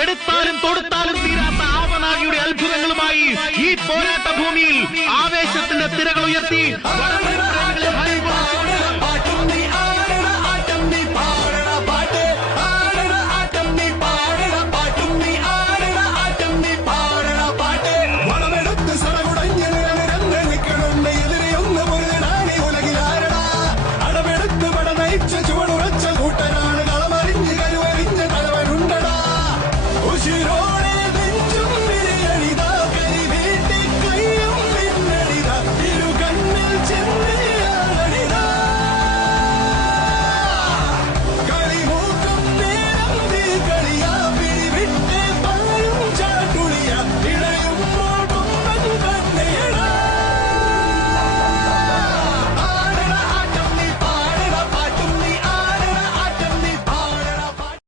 എടുത്താലും തൊടുത്താലും തീരാത്ത ആവനാകിയുടെ അത്ഭുതങ്ങളുമായി ഈ പോരാട്ട ഭൂമിയിൽ ആവേശത്തിന്റെ തിരകൾ ഉയർത്തി